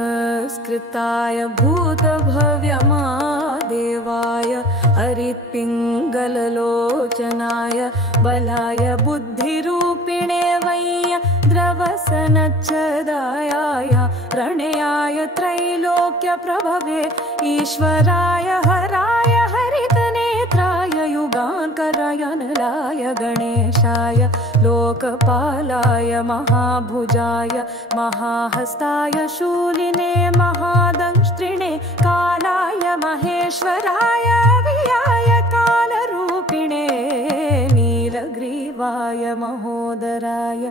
सुरासुरनस्कृताय भूतभव्यमादेवाय हरित्पिङ्गललोचनाय बलाय बुद्धिरूपिणे वै द्रवसनच्छदायाय रणयाय त्रैलोक्यप्रभवे ईश्वराय हराय हरितनेत्राय युगान्कराय नलाय गणेशाय लोकपालाय महाभुजाय महाहस्ताय शूलिने महादंष्ट्रिणे कालाय महेश्वराय वियाय कालरूपिणे नीलग्रीवाय महोदराय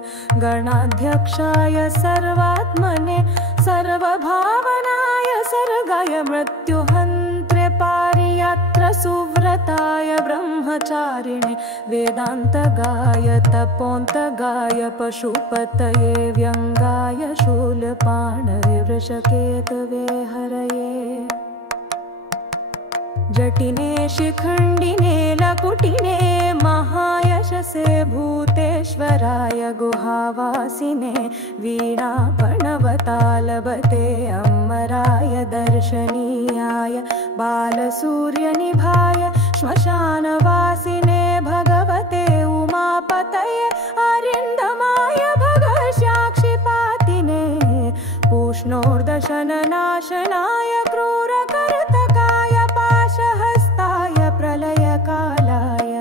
गणाध्यक्षाय सर्वात्मने सर्वभावनाय सर्गाय मृत्युहन्त्रे पारियात्र सुव्रताय ब्रह्मचारिणे वेदान्तगाय तपोन्तगाय पशुपतये व्यङ्गाय शूलपाणये वृषकेतवे हरये जटिने शिखण्डिने लकुटिने महायशसे भूतेश्वराय गुहावासिने वीणापणवतालभते अम्बराय दर्शनीयाय बालसूर्यनिभाय श्मशानवासिने भगवते उमापतये अरिन्दमाय भगशाक्षिपातिने पूष्णोर्दशननाशनाय क्रूरकर्तकाय पाशहस्ताय प्रलयकालाय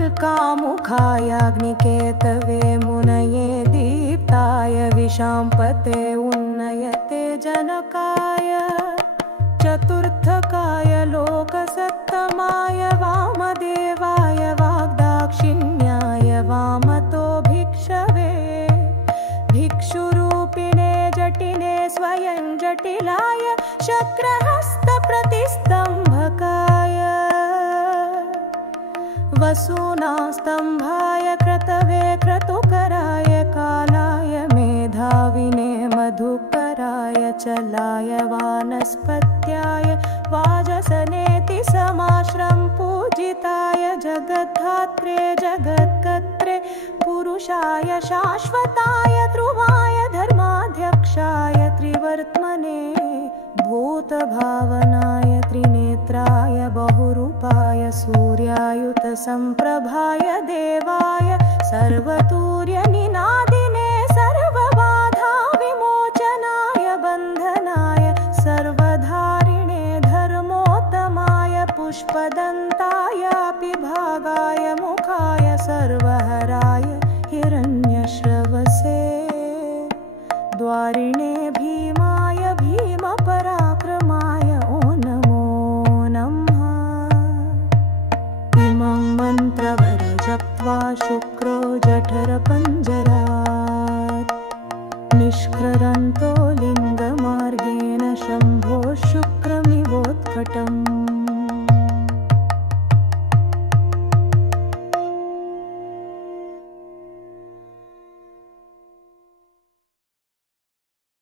उल्कामुखाय अग्निकेतवे मुनये दीप्ताय विशाम्पते उन्नयते जनकाय चतुर्थकाय लोकसत्तमाय वामदेवाय वाग्दाक्षिण्याय वामतो भिक्षवे भिक्षुरूपिणे जटिने स्वयं जटिलाय शक्रहस्तप्रतिस्तम्भकाय वसूनास्तम्भाय क्रतवे क्रतुकराय कालाय मेधाविने मधुकराय चलाय वानस्पत्याय वाजसनेति समाश्रम पूजिताय जगद्धात्रे जगत्कर्त्रे पुरुषाय शाश्वताय ध्रुवाय धर्माध्यक्षाय त्रिवर्त्मने भूतभावनाय त्रिनेत्राय बहुरूपाय सूर्यायुतसम्प्रभाय देवाय सर्वतूर्यनिनादिने सर्वबाधा विमोचनाय बन्धनाय सर्वधारिणे धर्मोत्तमाय पुष्पदन्ताय